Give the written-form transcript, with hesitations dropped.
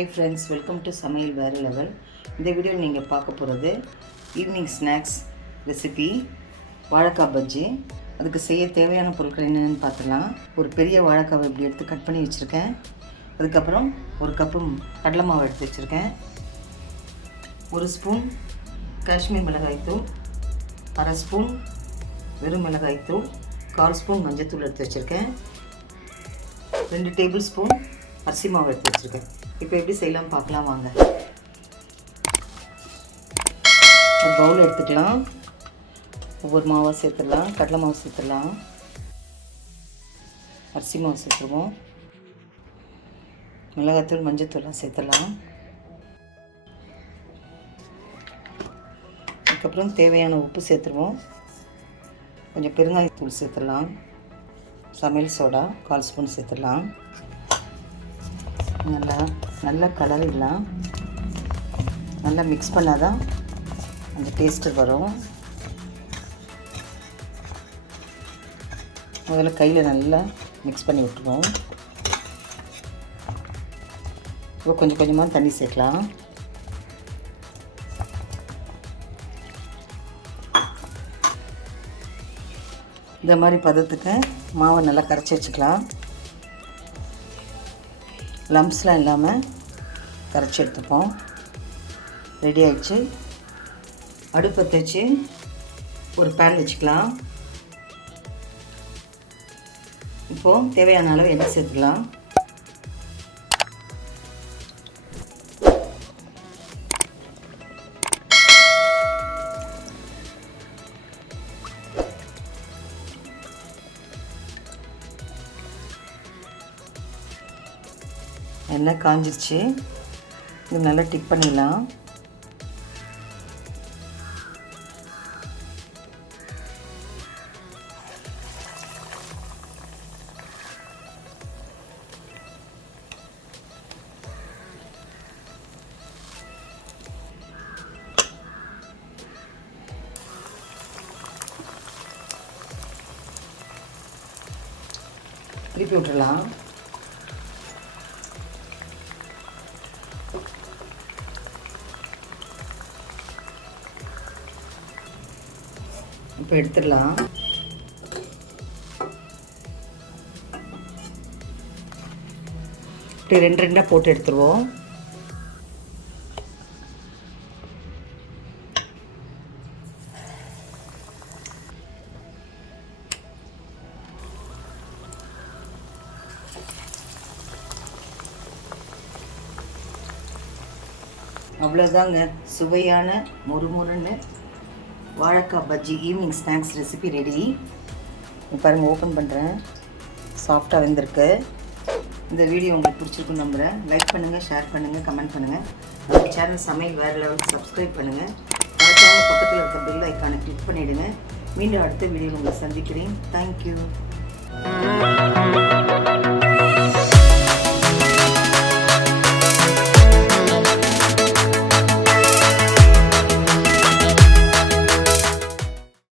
Hi friends, welcome to Samayal Vera Level. இந்த வீடியோவில் நீங்கள் பார்க்க போகிறது ஈவினிங் ஸ்நாக்ஸ் ரெசிபி வாழைக்காய் பஜ்ஜி. அதுக்கு செய்ய தேவையான பொருட்கள் என்னென்னு பார்த்துக்கலாம். ஒரு பெரிய வாழைக்காவை இப்படி எடுத்து கட் பண்ணி வச்சுருக்கேன். அதுக்கப்புறம் ஒரு கப்பு கடலை மாவு எடுத்து வச்சுருக்கேன். ஒரு ஸ்பூன் காஷ்மீர் மிளகாய்த்தூள், அரை ஸ்பூன் வெறும் மிளகாய்த்தூள், 1/4 ஸ்பூன் மஞ்சத்தூள் எடுத்து வச்சுருக்கேன். 2 டேபிள் ஸ்பூன் அரிசி மாவு எடுத்து வச்சுருக்கேன். இப்போ எப்படி செய்யலாம் பார்க்கலாம் வாங்க. ஒரு பவுல் எடுத்துக்கலாம். ஒவ்வொரு மாவாக சேர்த்துடலாம். கடலை மாவு சேர்த்துடலாம், அரிசி மாவு சேர்த்துருவோம், மிளகாத்தூள் மஞ்சத்தூள்லாம் சேர்த்துடலாம். அதுக்கப்புறம் தேவையான உப்பு சேர்த்துருவோம். கொஞ்சம் பெருங்காயத்தூள் சேர்த்துடலாம். சமையல் சோடா 1/4 ஸ்பூன் சேர்த்துடலாம். நல்லா கலரிடலாம். நல்லா மிக்ஸ் பண்ணால் தான் அந்த டேஸ்ட்டு வரும். முதல்ல கையில் நல்லா மிக்ஸ் பண்ணி விட்டுருவோம். இப்போ கொஞ்சம் கொஞ்சமாக தண்ணி சேர்க்கலாம். இந்த மாதிரி பதத்துக்கு மாவை நல்லா கரைச்சி வச்சுக்கலாம். லம்ஸ்லாம் இல்லாமல் கரைச்சி எடுத்துப்போம். ரெடி ஆகிடுச்சு. அடுப்பை வச்சு ஒரு பேன் வச்சுக்கலாம். இப்போது தேவையான அளவு எண்ணெய் சேர்த்துக்கலாம். எண்ணெய் காஞ்சிருச்சு. இது நல்லா டிப் பண்ணிடலாம். திருப்பி விட்டுடலாம். இப்போ எடுத்துடலாம். இப்படி 2 போட்டு எடுத்துருவோம். அவ்வளோதாங்க, சுவையான மொறுமொறுன்னு வாழைக்காய் bajji evening snacks recipe ready. பாருங்கள், ஓப்பன் பண்ணுறேன். சாஃப்டாக வெந்திருக்கு. இந்த வீடியோ உங்களுக்கு பிடிச்சிருக்குன்னு நம்புகிறேன். லைக் பண்ணுங்கள், ஷேர் பண்ணுங்கள், கமெண்ட் பண்ணுங்கள். நம்ம சேனல் சமையல் வேறு லெவலுக்கு சப்ஸ்கிரைப் பண்ணுங்கள். மறக்காம பக்கத்தில் இருக்க பெல் ஐக்கானை கிளிக் பண்ணிவிடுங்க. மீண்டும் அடுத்த வீடியோவில் உங்களை சந்திக்கிறேன். தேங்க்யூ.